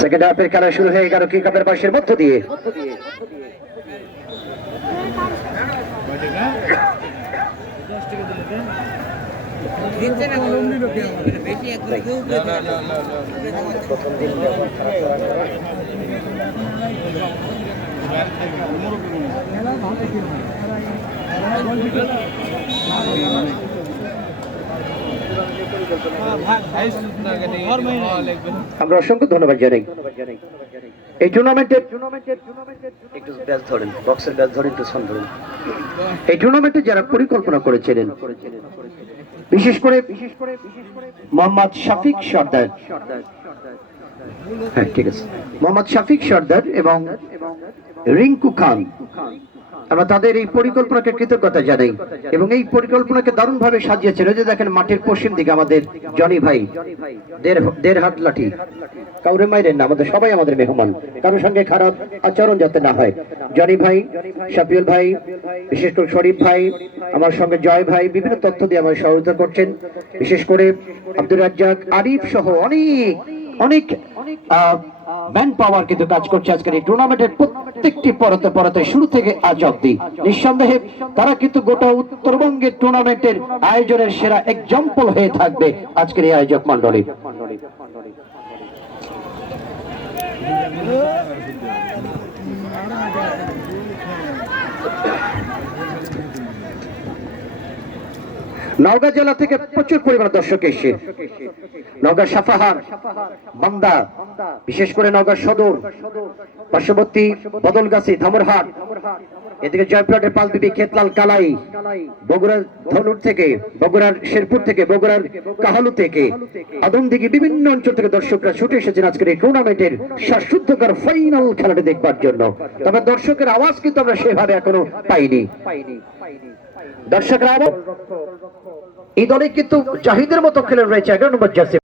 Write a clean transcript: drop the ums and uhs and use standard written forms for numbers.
Second হাফের খেলা শুরু হয়ে গেল কিক অফের বয়সের মধ্য দিয়ে। আমরা অসংখ্য ধন্যবাদ জানাই এই টুর্নামেন্টের একটু ব্যাচ ধরেন, বক্সের ব্যাচ ধরেন, একটু সন ধরেন। এই টুর্নামেন্টে যারা পরিকল্পনা করেছিলেন বিশেষ করে মোহাম্মদ শফিক সর্দার, হ্যাঁ ঠিক আছে, মোহাম্মদ শফিক সর্দার এবং রিঙ্কু খান, আমরা তাদের এই পরিকল্পনাকে কৃতজ্ঞতা জানাই এবং এই পরিকল্পনাকে দারুণ ভাবে সাজিয়েছিল। যে দেখেন মাঠের পশ্চিম দিকে আমাদের জনি ভাই, দেড় হাত লাঠি, কাউরে মাইরেন না, আমাদের সবাই আমাদের মেহমান, কারোর সঙ্গে খারাপ আচরণ যাতে না হয়। জনি ভাই, শাফিউল ভাই, বিশেষ করে শরীফ ভাই, আমার সঙ্গে জয় ভাই বিভিন্ন তথ্য দিয়ে আমার সহযোগিতা করছেন। বিশেষ করে আব্দুর রাজ্জাক, আরিফ সহ অনেক অনেক ম্যান পাওয়ার কিন্তু কাজ করছে আজকের এই টুর্নামেন্টের প্রত্যেকটি পরতে পরতে শুরু থেকে আজ অব্দি। নিঃসন্দেহে তারা কিন্তু গোটা উত্তরবঙ্গের টুর্নামেন্টের আয়োজনের সেরা এক্সাম্পল হয়ে থাকবে আজকের এই আয়োজক মন্ডলী। নওগাঁ জেলা থেকে প্রচুর পরিমাণ দর্শক এসে, নওগাঁ সাফাহার, বান্দা, বিশেষ করে নওগাঁ সদর, পার্শ্ববর্তী বদলগাছি, ধামরহাট, এদিকে জয়পুরহাটের পালবিবি, খেতলাল, কালাই, বগুড়ার ধনুর থেকে, বগুড়ার শেরপুর থেকে, বগুড়ার কাহালু থেকে, আদমদিঘি, বিভিন্ন অঞ্চল থেকে দর্শকরা ছুটে এসেছেন আজকের এই টুর্নামেন্টের শ্বাসরুদ্ধকর ফাইনাল খেলাটি দেখবার জন্য। তবে দর্শকের আওয়াজ কিন্তু আমরা সেভাবে এখনো পাইনি। দর্শকরা এই দলে কিন্তু জাহিদের মতো খেলে রয়েছে 11 নম্বর জার্সি।